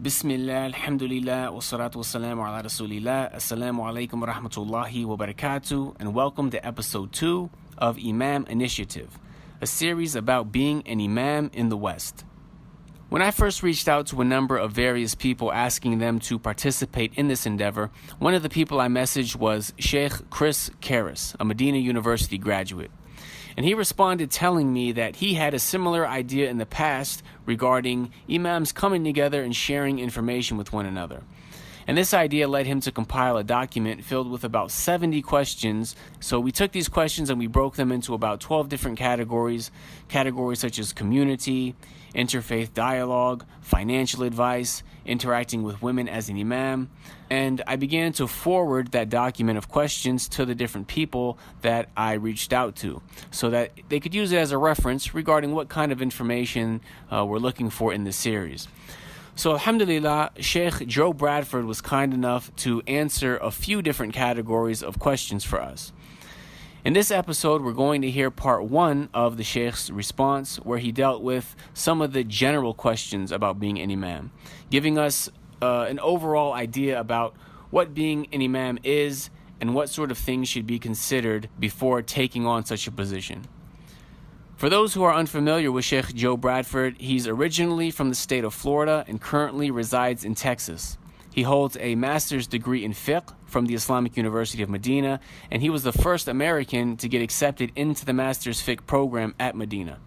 Bismillah, alhamdulillah, wassalatu wassalamu ala rasulillah, assalamu alaikum wa rahmatullahi wa barakatuh, and welcome to episode 2 of Imam Initiative, a series about being an Imam in the West. When I first reached out to a number of various people asking them to participate in this endeavor, one of the people I messaged was Sheikh Chris Karras, a Medina University graduate. And he responded telling me that he had a similar idea in the past regarding imams coming together and sharing information with one another. And this idea led him to compile a document filled with about 70 questions. So we took these questions and we broke them into about 12 different categories such as community, interfaith dialogue, financial advice, interacting with women as an imam. And I began to forward that document of questions to the different people that I reached out to so that they could use it as a reference regarding what kind of information we're looking for in this series. So alhamdulillah, Sheikh Joe Bradford was kind enough to answer a few different categories of questions for us. In this episode, we're going to hear part 1 of the Sheikh's response, where he dealt with some of the general questions about being an imam, giving us an overall idea about what being an imam is and what sort of things should be considered before taking on such a position. For those who are unfamiliar with Sheikh Joe Bradford, he's originally from the state of Florida and currently resides in Texas. He holds a master's degree in fiqh from the Islamic University of Medina, and he was the first American to get accepted into the master's fiqh program at Medina.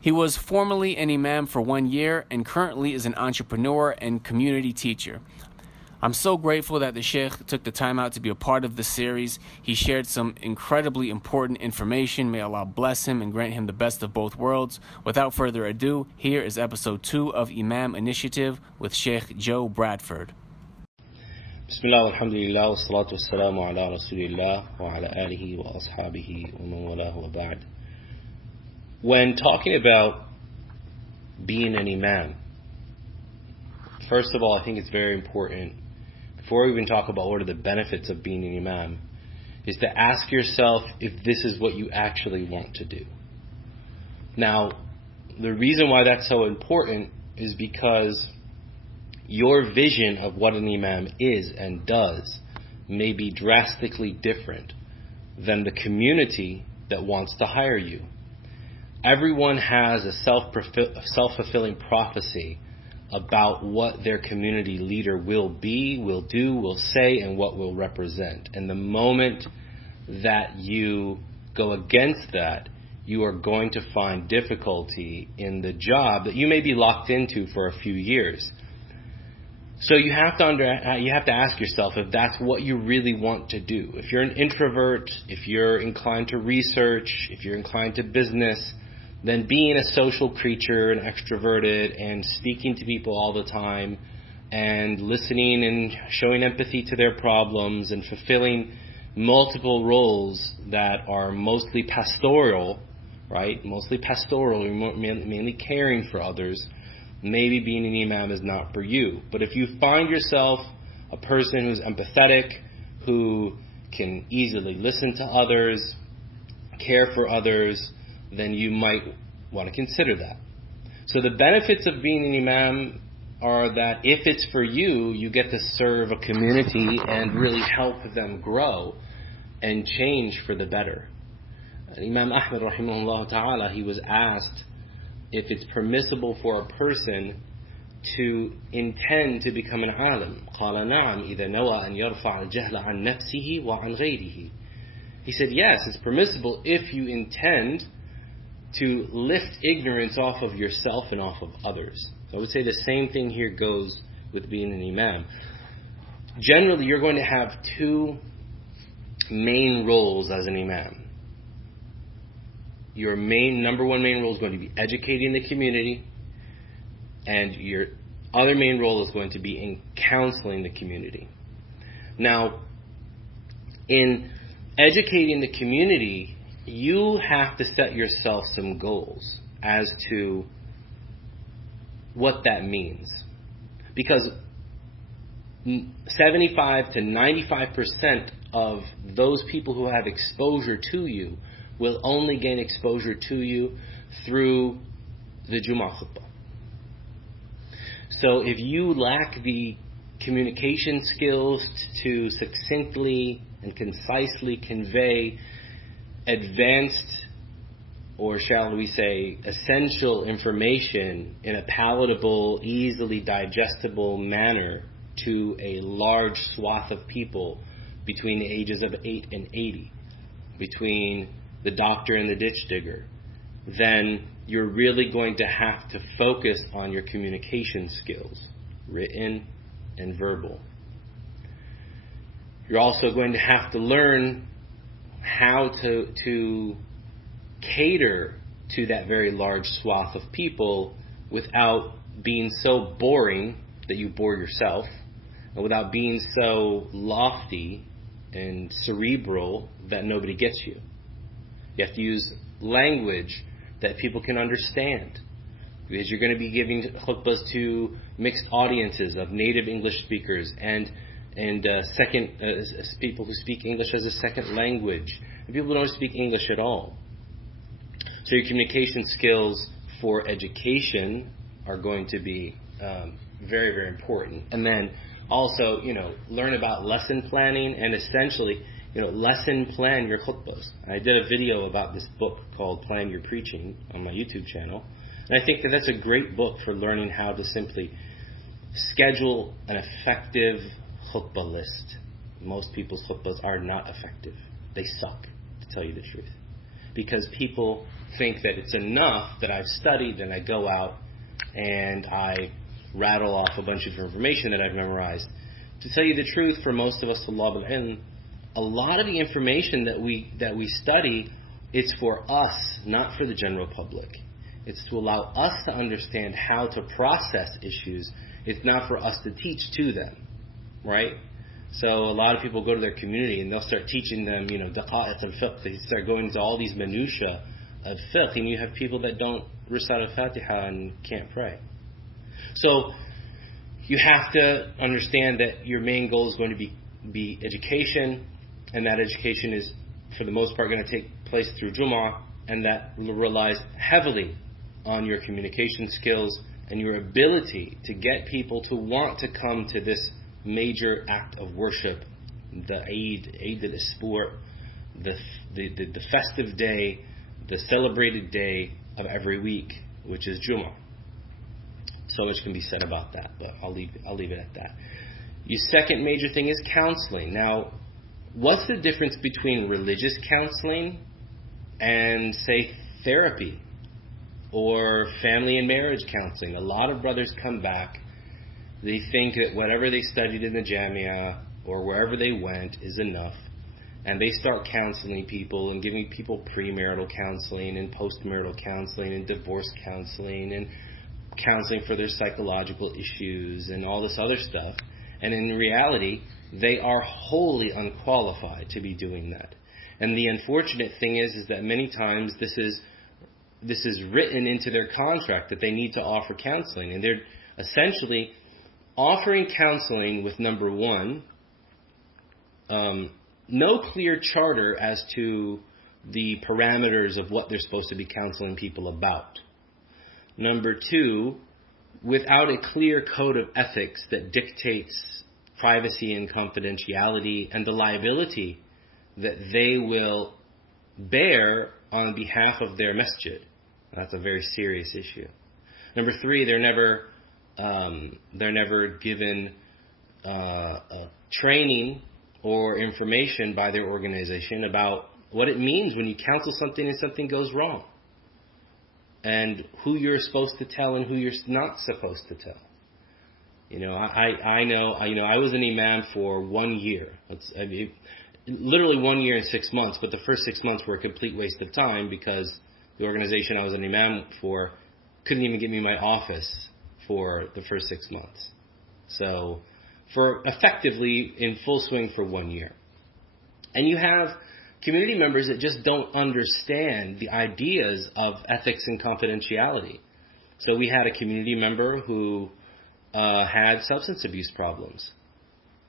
He was formerly an imam for 1 year and currently is an entrepreneur and community teacher. I'm so grateful that the Sheikh took the time out to be a part of this series. He shared some incredibly important information. May Allah bless him and grant him the best of both worlds. Without further ado, here is episode 2 of Imam Initiative with Sheikh Joe Bradford. Bismillah, alhamdulillah, wa salatu wa salamu ala rasulillah wa ala alihi wa ashabihi wa man walahu wa ba'd. When talking about being an imam, first of all, I think it's very important, before we even talk about what are the benefits of being an imam, is to ask yourself if this is what you actually want to do. Now, the reason why that's so important is because your vision of what an imam is and does may be drastically different than the community that wants to hire you. Everyone has a self-fulfilling prophecy about what their community leader will be, will do, will say, and what will represent. And the moment that you go against that, you are going to find difficulty in the job that you may be locked into for a few years. So you have to ask yourself if that's what you really want to do. If you're an introvert, if you're inclined to research, if you're inclined to business, then being a social creature and extroverted and speaking to people all the time and listening and showing empathy to their problems and fulfilling multiple roles that are mostly pastoral, right? Mostly pastoral, mainly caring for others. Maybe being an imam is not for you. But if you find yourself a person who's empathetic, who can easily listen to others, care for others, then you might want to consider that. So the benefits of being an imam are that if it's for you, you get to serve a community and really help them grow and change for the better. Imam Ahmad rahimahullah ta'ala, he was asked if it's permissible for a person to intend to become an alim. قال نعم إذا نوى أن يرفع الجهل عن نفسه وعن غيره. He said yes, it's permissible if you intend to lift ignorance off of yourself and off of others. So I would say the same thing here goes with being an imam. Generally, you're going to have 2 main roles as an imam. Your number one main role is going to be educating the community, and your other main role is going to be in counseling the community. Now, in educating the community, you have to set yourself some goals as to what that means. Because 75 to 95% of those people who have exposure to you will only gain exposure to you through the Jummah khutbah. So if you lack the communication skills to succinctly and concisely convey advanced, or shall we say, essential information in a palatable, easily digestible manner to a large swath of people between the ages of 8 and 80, between the doctor and the ditch digger, then you're really going to have to focus on your communication skills, written and verbal. You're also going to have to learn how to cater to that very large swath of people without being so boring that you bore yourself, and without being so lofty and cerebral that nobody gets you. You have to use language that people can understand, because you're going to be giving khutbahs to mixed audiences of native English speakers and people who speak English as a second language, and people who don't speak English at all. So your communication skills for education are going to be very, very important. And then also, learn about lesson planning, and essentially, lesson plan your khutbahs. I did a video about this book called Plan Your Preaching on my YouTube channel. And I think that that's a great book for learning how to simply schedule an effective khutbah list. Most people's khutbahs are not effective. They suck, to tell you the truth. Because people think that it's enough that I've studied and I go out and I rattle off a bunch of information that I've memorized. To tell you the truth, for most of us, Tullab al-Ilm, a lot of the information that we study, it's for us, not for the general public. It's to allow us to understand how to process issues. It's not for us to teach to them, right? So a lot of people go to their community and they'll start teaching them, daqa'iq al-fiqh. They start going into all these minutiae of fiqh, and you have people that don't recite al-Fatiha and can't pray. So you have to understand that your main goal is going to be education, and that education is, for the most part, going to take place through Jumu'ah, and that relies heavily on your communication skills and your ability to get people to want to come to this major act of worship, the Eid al-Isbu', the festive day, the celebrated day of every week, which is Jumu'ah. So much can be said about that, but I'll leave it at that. Your second major thing is counseling. Now, what's the difference between religious counseling and, say, therapy or family and marriage counseling? A lot of brothers come back, they think that whatever they studied in the Jamia or wherever they went is enough, and they start counseling people and giving people premarital counseling and postmarital counseling and divorce counseling and counseling for their psychological issues and all this other stuff. And in reality, they are wholly unqualified to be doing that. And the unfortunate thing is that many times this is written into their contract that they need to offer counseling, and they're essentially offering counseling with, number one, no clear charter as to the parameters of what they're supposed to be counseling people about. Number two, without a clear code of ethics that dictates privacy and confidentiality and the liability that they will bear on behalf of their masjid. That's a very serious issue. Number three, they're never given training or information by their organization about what it means when you counsel something and something goes wrong, and who you're supposed to tell and who you're not supposed to tell. I was an imam for 1 year. Literally 1 year and 6 months, but the first 6 months were a complete waste of time because the organization I was an imam for couldn't even give me my office for the first 6 months. So, for effectively in full swing for 1 year. And you have community members that just don't understand the ideas of ethics and confidentiality. So we had a community member who had substance abuse problems.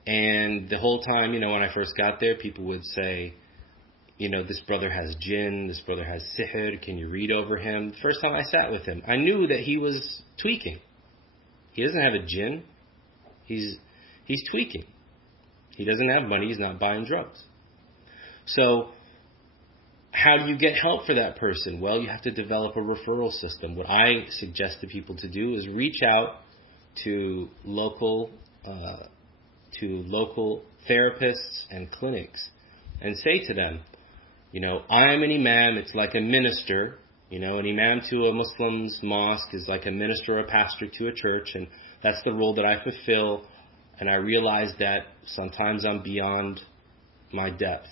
And the whole time, when I first got there, people would say, this brother has jinn, this brother has sihr, can you read over him? The first time I sat with him, I knew that he was tweaking. He doesn't have a jinn. He's tweaking. He doesn't have money. He's not buying drugs. So how do you get help for that person? Well, you have to develop a referral system. What I suggest to people to do is reach out to local therapists and clinics and say to them, I'm an imam. It's like a minister. An imam to a Muslim's mosque is like a minister or a pastor to a church, and that's the role that I fulfill. And I realize that sometimes I'm beyond my depth,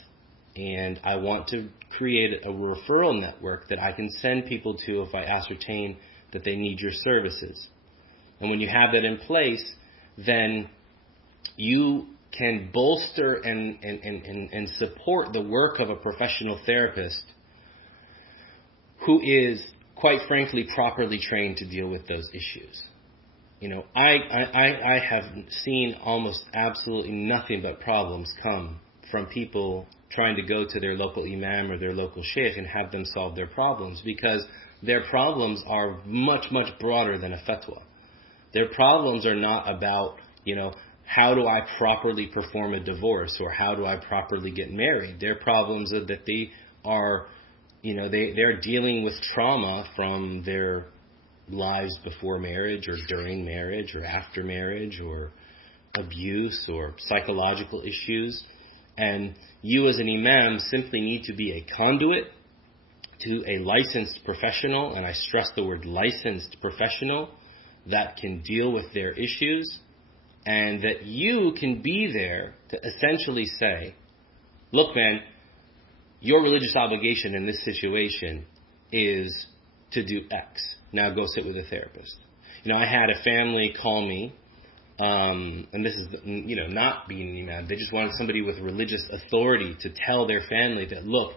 and I want to create a referral network that I can send people to if I ascertain that they need your services. And when you have that in place, then you can bolster and support the work of a professional therapist who is, quite frankly, properly trained to deal with those issues. I have seen almost absolutely nothing but problems come from people trying to go to their local imam or their local sheikh and have them solve their problems, because their problems are much, much broader than a fatwa. Their problems are not about, how do I properly perform a divorce or how do I properly get married. Their problems are that they are, they're dealing with trauma from their lives before marriage or during marriage or after marriage, or abuse or psychological issues. And you as an imam simply need to be a conduit to a licensed professional, and I stress the word licensed professional, that can deal with their issues, and that you can be there to essentially say, look, man, your religious obligation in this situation is to do X. Now go sit with a therapist. I had a family call me, and this is, not being an imam. They just wanted somebody with religious authority to tell their family that, look,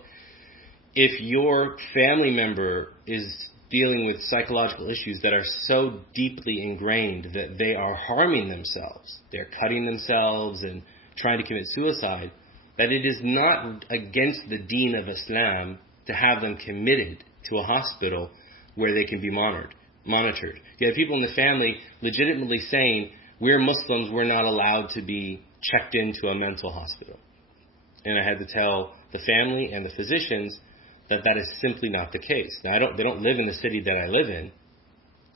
if your family member is dealing with psychological issues that are so deeply ingrained that they are harming themselves, they're cutting themselves and trying to commit suicide, that it is not against the deen of Islam to have them committed to a hospital where they can be monitored. You have people in the family legitimately saying, we're Muslims, we're not allowed to be checked into a mental hospital. And I had to tell the family and the physicians that that is simply not the case. Now, they don't live in the city that I live in,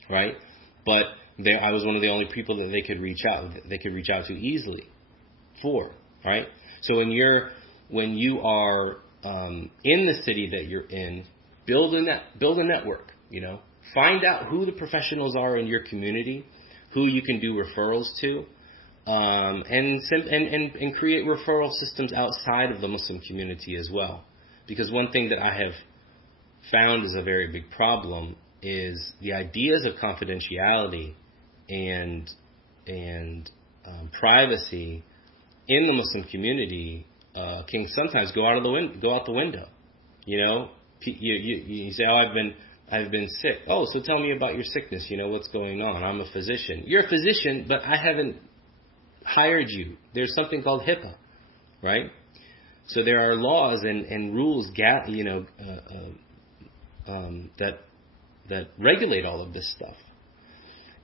right? But I was one of the only people that they could reach out to easily for, right? So when you are in the city that you're in, build a network. Find out who the professionals are in your community, who you can do referrals to, and create referral systems outside of the Muslim community as well. Because one thing that I have found is a very big problem is the ideas of confidentiality and privacy in the Muslim community can sometimes go out the window. You say, oh, I've been sick. Oh, so tell me about your sickness. What's going on? I'm a physician. You're a physician, but I haven't hired you. There's something called HIPAA, right? So there are laws and rules, that regulate all of this stuff.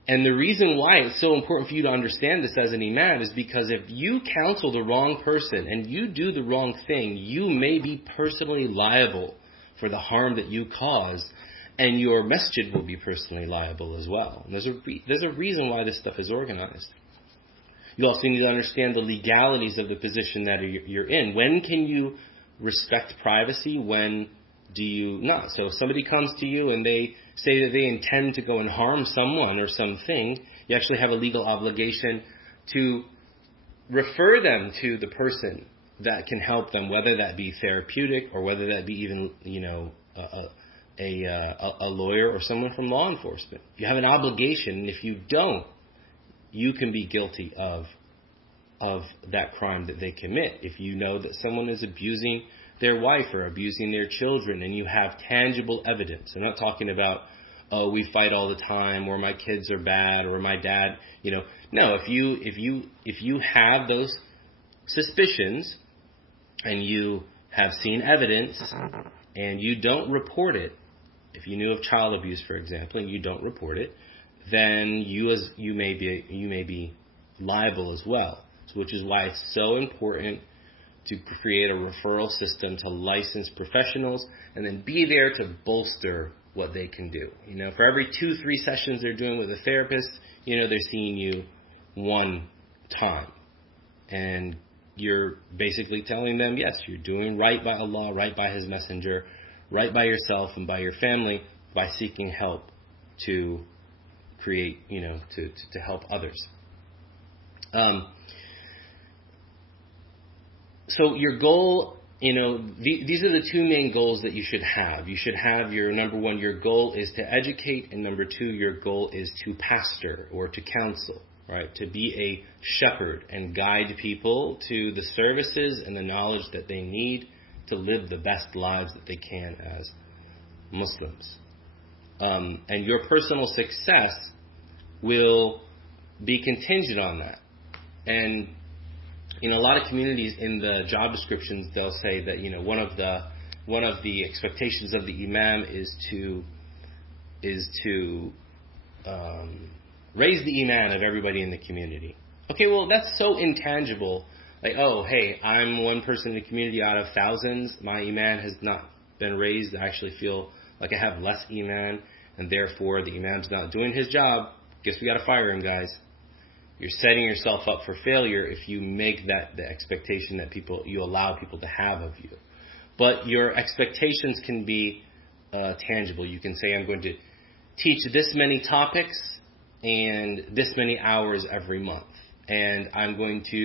And the reason why it's so important for you to understand this as an imam is because if you counsel the wrong person and you do the wrong thing, you may be personally liable for the harm that you cause, and your masjid will be personally liable as well. And there's a reason why this stuff is organized. You also need to understand the legalities of the position that you're in. When can you respect privacy? When do you not? So if somebody comes to you and they say that they intend to go and harm someone or something, you actually have a legal obligation to refer them to the person that can help them, whether that be therapeutic or whether that be even, a lawyer or someone from law enforcement. You have an obligation, and if you don't, you can be guilty of that crime that they commit. If you know that someone is abusing their wife or abusing their children and you have tangible evidence. I'm not talking about, oh, we fight all the time, or my kids are bad, or my dad, No, if you have those suspicions and you have seen evidence and you don't report it, if you knew of child abuse, for example, and you don't report it, then you may be liable as well. So, which is why it's so important to create a referral system to licensed professionals, and then be there to bolster what they can do. For every 2-3 sessions they're doing with a therapist, they're seeing you one time, and you're basically telling them, yes, you're doing right by Allah, right by His Messenger, right by yourself and by your family, by seeking help to create, to help others. So your goal, these are the two main goals that you should have. You should have your, number one, your goal is to educate, and number two, your goal is to pastor or to counsel, right? To be a shepherd and guide people to the services and the knowledge that they need to live the best lives that they can as Muslims. And your personal success will be contingent on that. And in a lot of communities, in the job descriptions, they'll say that one of the expectations of the imam is to raise the iman of everybody in the community. Okay, well, that's so intangible. Like, oh, hey, I'm one person in the community out of thousands. My iman has not been raised. I actually feel like I have less iman, and therefore the imam's not doing his job. Guess we got to fire him, guys. You're setting yourself up for failure if you make that the expectation that you allow people to have of you. But your expectations can be tangible. You can say, I'm going to teach this many topics and this many hours every month. And I'm going to,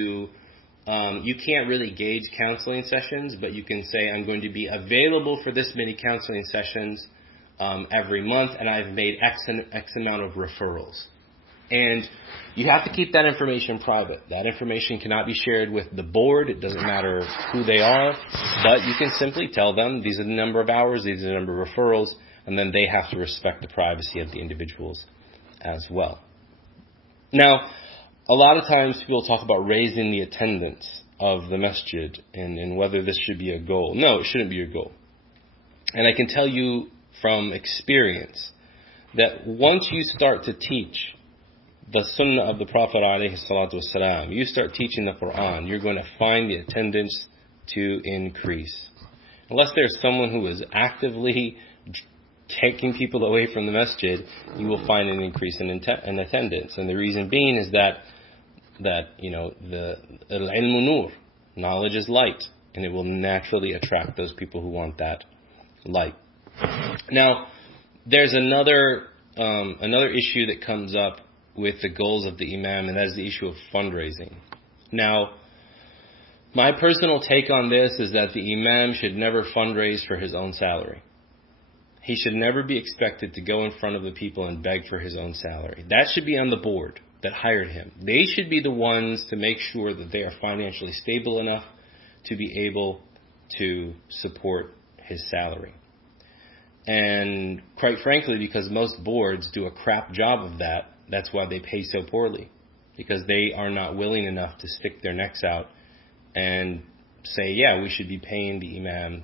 you can't really gauge counseling sessions, but you can say, I'm going to be available for this many counseling sessions every month, and I've made X amount of referrals. And you have to keep that information private. That information cannot be shared with the board. It doesn't matter who they are. But you can simply tell them, these are the number of hours, these are the number of referrals, and then they have to respect the privacy of the individuals as well. Now, a lot of times people talk about raising the attendance of the masjid and whether this should be a goal. No, it shouldn't be your goal. And I can tell you from experience that once you start to teach the sunnah of the Prophet ﷺ, you start teaching the Quran, you're going to find the attendance to increase. Unless there's someone who is actively taking people away from the masjid, you will find an increase in attendance. And the reason being is that the al-ilmu nur, knowledge is light, and it will naturally attract those people who want that light. Now, there's another issue that comes up with the goals of the imam, and that is the issue of fundraising. Now, my personal take on this is that the imam should never fundraise for his own salary. He should never be expected to go in front of the people and beg for his own salary. That should be on the board that hired him. They should be the ones to make sure that they are financially stable enough to be able to support his salary. And quite frankly, because most boards do a crap job of that, that's why they pay so poorly. Because they are not willing enough to stick their necks out and say, yeah, we should be paying the imam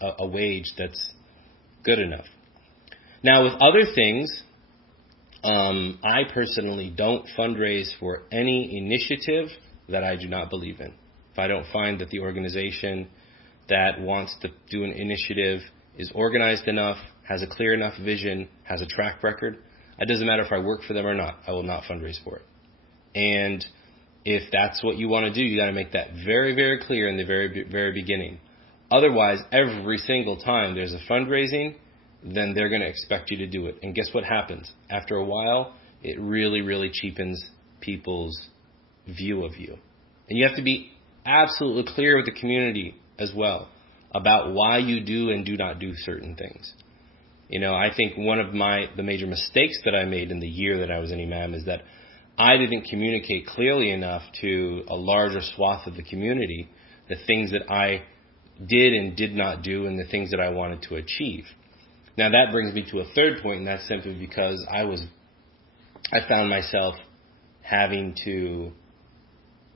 a wage that's good enough. Now, with other things, I personally don't fundraise for any initiative that I do not believe in. If I don't find that the organization that wants to do an initiative is organized enough, has a clear enough vision, has a track record, it doesn't matter if I work for them or not, I will not fundraise for it. And if that's what you want to do, you got to make that very, very clear in the very, very beginning. Otherwise, every single time there's a fundraising, then they're going to expect you to do it. And guess what happens? After a while, it really, really cheapens people's view of you. And you have to be absolutely clear with the community as well about why you do and do not do certain things. I think one of the major mistakes that I made in the year that I was an imam is that I didn't communicate clearly enough to a larger swath of the community the things that I did and did not do and the things that I wanted to achieve. Now that brings me to a third point, and that's simply because I found myself having to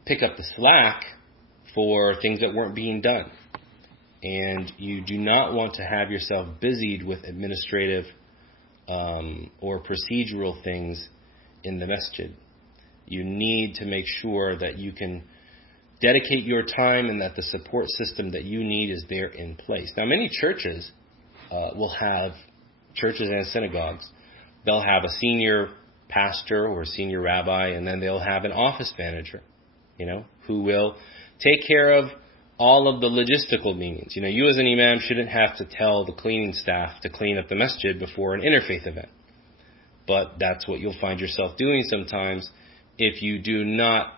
pick up the slack for things that weren't being done. And you do not want to have yourself busied with administrative or procedural things in the masjid. You need to make sure that you can dedicate your time and that the support system that you need is there in place. Now, many churches will have, churches and synagogues, they'll have a senior pastor or senior rabbi, and then they'll have an office manager, who will take care of all of the logistical means. You as an imam shouldn't have to tell the cleaning staff to clean up the masjid before an interfaith event. But that's what you'll find yourself doing sometimes if you do not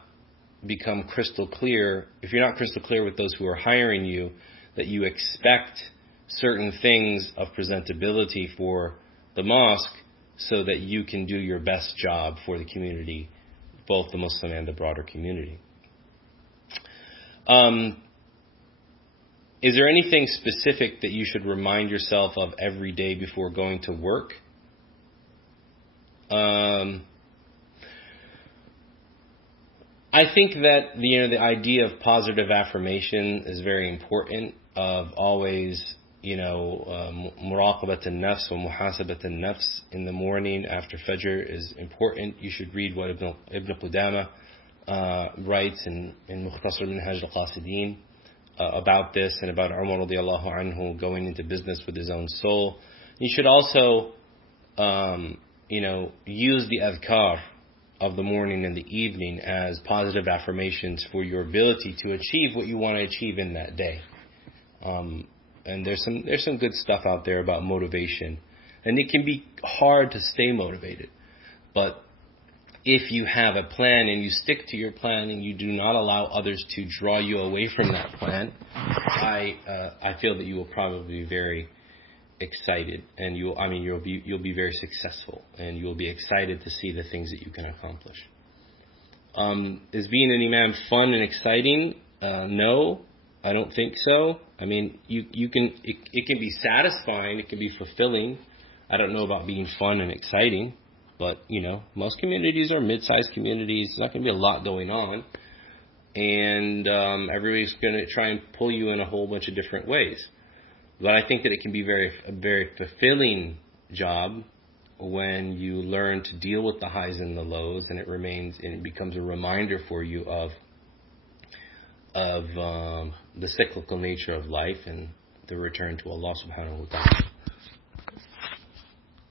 become crystal clear, if you're not crystal clear with those who are hiring you, that you expect certain things of presentability for the mosque so that you can do your best job for the community, both the Muslim and the broader community. Is there anything specific that you should remind yourself of every day before going to work? I think that the idea of positive affirmation is very important. Of always, muraqabat al-nafs wa muhasabat al-nafs in the morning after Fajr is important. You should read what Ibn Qudama writes in Mukhtasar Minhaj al-Qasidin about this, and about Umar radiallahu anhu going into business with his own soul. You should also, use the adhkar of the morning and the evening as positive affirmations for your ability to achieve what you want to achieve in that day. And there's some good stuff out there about motivation, and it can be hard to stay motivated. But if you have a plan and you stick to your plan and you do not allow others to draw you away from that plan, I feel that you will probably be very excited, and you'll be very successful, and you'll be excited to see the things that you can accomplish. Is being an imam fun and exciting? No, I don't think so. It can be satisfying, it can be fulfilling. I don't know about being fun and exciting, but most communities are mid-sized communities. There's not going to be a lot going on, and everybody's going to try and pull you in a whole bunch of different ways. But I think that it can be a very fulfilling job when you learn to deal with the highs and the lows, and it becomes a reminder for you of the cyclical nature of life and the return to Allah subhanahu wa ta'ala.